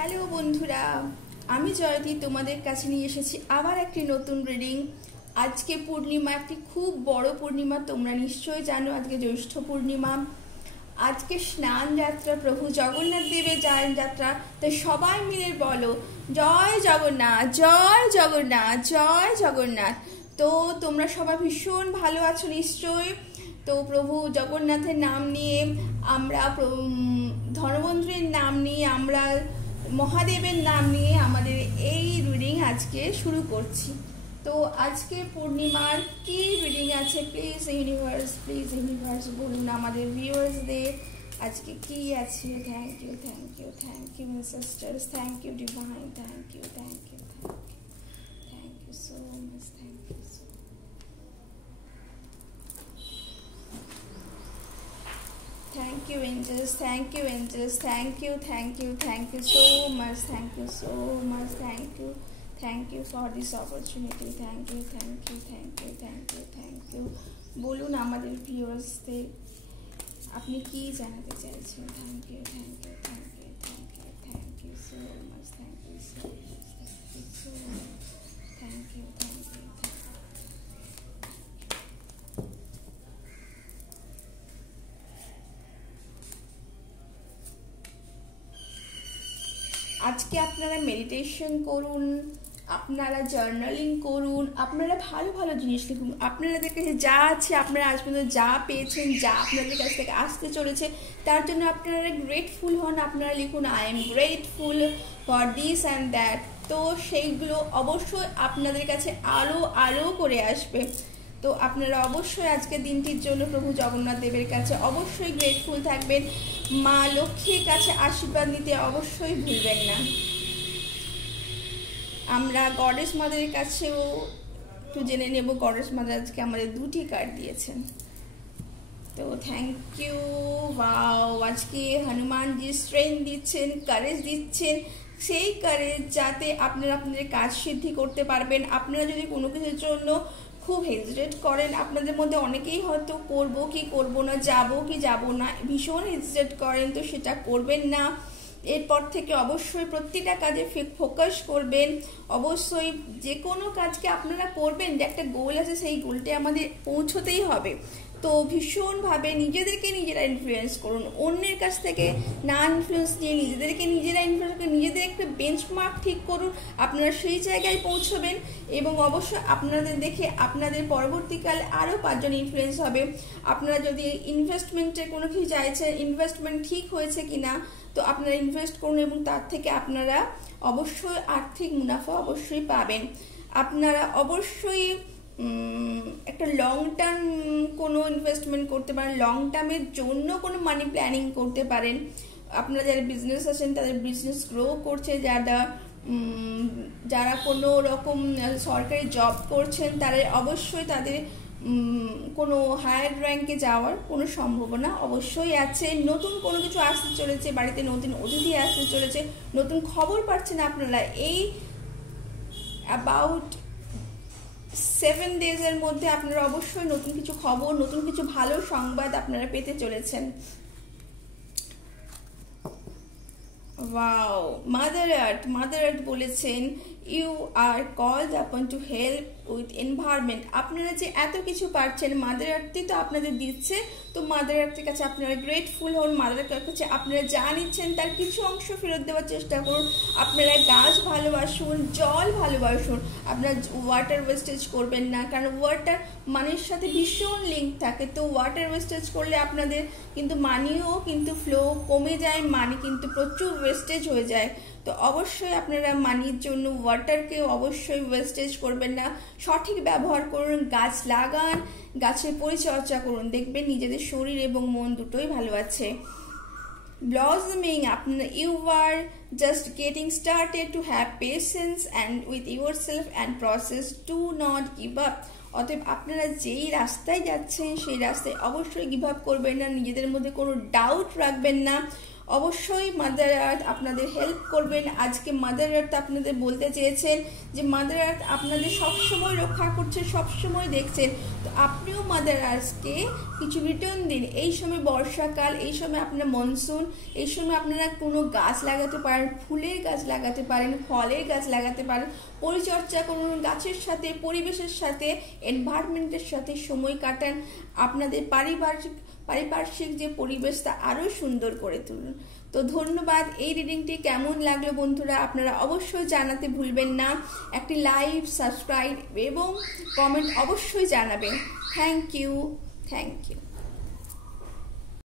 Hello বন্ধুরা, আমি জয়তী তোমাদের কাছে নিয়ে এসেছি আবার একটি নতুন রিডিং। আজকে পূর্ণিমা, একটি খুব বড় পূর্ণিমা। তোমরা নিশ্চয়ই জানো আজকে জ্যৈষ্ঠ পূর্ণিমা। আজকে স্নান যাত্রা, প্রভু জগন্নাথ দেবের যাত্রা। তাই সবাই মিলে বলো জয় জগন্নাথ, জয় জগন্নাথ, জয় জগন্নাথ। তো তোমরা সবাই ভীষণ ভালো আছো নিশ্চয়ই। তো প্রভু জগন্নাথের নাম নিয়ে আমরা, ধনবন্ত্রের নাম নিয়ে আমরা, মহাদেবের নাম নিয়ে আমাদের এই রিডিং আজকে শুরু করছি। তো আজকে পূর্ণিমার কি রিডিং আছে প্লিজ ইউনিভার্স বলুন আমাদের ভিউয়ার্সদের আজকে কি আছে। Thank you my sisters, thank you divine, thank you so much, thank you so. Thank you angels, thank you so much, thank you for this opportunity, thank you বলুন আমাদের ভিউয়ার্সদের আপনি কি জানাতে চাইছেন। Thank you so much, thank you so much, thank you আজকে আপনারা meditation করুন, আপনারা জার্নালিং করুন, আপনারা ভালো ভালো জিনিস লিখুন। আপনাদের কাছে যা আছে, আপনারা আজ পর্যন্ত যা পেয়েছেন, যা আপনাদের কাছ থেকে আসতে চলেছে, তার জন্য আপনারা গ্রেটফুল হন। আপনারা লিখুন I am grateful for this and that. তো সেইগুলো অবশ্যই আপনাদের কাছে আরও করে আসবে। তো আপনারা অবশ্যই আজকের দিনটির জন্য প্রভু জগন্নাথ দেবের কাছে অবশ্যই গ্রেটফুল থাকবেন। মা লক্ষ্মীর কাছে আশীর্বাদ নিতে অবশ্যই ভুলবেন না। আমরা গডেস মাদারের কাছেও একটু জেনে নেব। গডেস মাদার আজকে আমাদের দুটি কার্ড দিয়েছেন। তো থ্যাংক ইউ। ওয়াও, আজকে হনুমানজি স্ট্রেংথ দিচ্ছেন, কারেজ দিচ্ছেন। সেই কারেজ যাতে আপনারা আপনাদের কাজ সিদ্ধি করতে পারবেন। আপনারা যদি কোনো কিছুর জন্য খুব হেজিটেট করেন, আপনাদের মধ্যে অনেকেই হয়তো করবো কি করবো না, যাবো কি যাবো না, ভীষণ হেজিটেট করেন, তো সেটা করবেন না। এরপর থেকে অবশ্যই প্রত্যেকটা কাজে ফোকাস করবেন। অবশ্যই যে কোনো কাজকে আপনারা করবেন, যে একটা গোল আছে, সেই গোলটা আমাদের পৌঁছতেই হবে। তো ভীষণভাবে নিজেদেরকে নিজেরা ইনফ্লুয়েন্স করুন, অন্যের কাছ থেকে না ইনফ্লুয়েন্স নিয়ে নিজেদেরকে নিজেরা ইনফ্লুয়েন্স করে নিজেদের একটা বেঞ্চমার্ক ঠিক করুন। আপনারা সেই জায়গায় পৌঁছবেন এবং অবশ্যই আপনাদের দেখে আপনাদের পরবর্তীকালে আরও 5 জন ইনফ্লুয়েন্স হবে। আপনারা যদি ইনভেস্টমেন্টের কোনো কিছু চাইছেন, ইনভেস্টমেন্ট ঠিক হয়েছে কিনা, তো আপনারা ইনভেস্ট করুন এবং তার থেকে আপনারা অবশ্যই আর্থিক মুনাফা অবশ্যই পাবেন। আপনারা অবশ্যই একটা লং টার্ম কোনো ইনভেস্টমেন্ট করতে পারেন, লং টার্মের জন্য কোনো মানি প্ল্যানিং করতে পারেন। আপনারা যারা বিজনেস আছেন, তাদের বিজনেস গ্রো করছে, যারা কোনো রকম সরকারি জব করছেন, তারা অবশ্যই তাদের কোনো হায়ার র্যাঙ্কে যাওয়ার কোনো সম্ভাবনা অবশ্যই আছে। নতুন কোনো কিছু আসতে চলেছে, বাড়িতে নতুন অতিথি আসতে চলেছে, নতুন খবর পাচ্ছেন আপনারা। এই অ্যাবাউট 7 ডেজের মধ্যে আপনারা অবশ্যই নতুন কিছু খবর, নতুন কিছু ভালো সংবাদ আপনারা পেতে চলেছেন। ওয়াও, মাদার আর্থ বলেছেন ইউ আর কলড আপন টু হেল্প উইথ এনভায়রনমেন্ট। আপনারা যে এত কিছু পাচ্ছেন, মাদার আর্থই তো আপনাদের দিচ্ছে। তো মাদার আর্থের কাছে আপনারা গ্রেটফুল হন। মাদার আর্থের কাছে আপনারা যা নিচ্ছেন তার কিছু অংশ ফেরত দেওয়ার চেষ্টা করুন। আপনারা গাছ ভালোবাসুন, জল ভালোবাসুন। আপনারা ওয়াটার ওয়েস্টেজ করবেন না, কারণ ওয়াটার মানির সাথে ভীষণ লিঙ্ক থাকে। তো ওয়াটার ওয়েস্টেজ করলে আপনাদের কিন্তু মানিও কিন্তু ফ্লো কমে যায়, মানি কিন্তু প্রচুর ওয়েস্টেজ হয়ে যায়। তো অবশ্যই আপনারা মানির জন্য ওয়াটারকে অবশ্যই ওয়েস্টেজ করবেন না, সঠিক ব্যবহার করুন। গাছ লাগান, গাছের পরিচর্যা করুন, দেখবেন নিজেদের শরীর এবং মন দুটোই ভালো আছে। ব্লসমিং, আপনারা you are just getting started to have patience and with yourself and process, do not give up. অতএব আপনারা যেই রাস্তায় যাচ্ছেন সেই রাস্তায় অবশ্যই গিভ আপ করবেন না, নিজেদের মধ্যে কোনো ডাউট রাখবেন না। অবশ্যই মাদার আর্থ আপনাদের হেল্প করবেন। আজকে মাদার আর্থ আপনাদের বলতে চেয়েছেন যে মাদার আর্থ আপনাদের সবসময় রক্ষা করছে, সবসময় দেখছেন। তো আপনিও মাদার আর্থকে কিছু রিটার্ন দিন। এই সময় বর্ষাকাল, এই সময় আপনার মনসুন, এই সময় আপনারা কোনো গাছ লাগাতে পারেন, ফুলের গাছ লাগাতে পারেন, ফলের গাছ লাগাতে পারেন, পরিচর্যা করুন, গাছের সাথে, পরিবেশের সাথে, এনভায়রনমেন্টের সাথে সময় কাটান। আপনাদের পারিপার্শ্বিক যে পরিবেশটা আরও সুন্দর করে তুলুন। তো ধন্যবাদ। এই রিডিংটি কেমন লাগলো বন্ধুরা আপনারা অবশ্যই জানাতে ভুলবেন না। একটি লাইক, সাবস্ক্রাইব এবং কমেন্ট অবশ্যই জানাবেন। Thank you.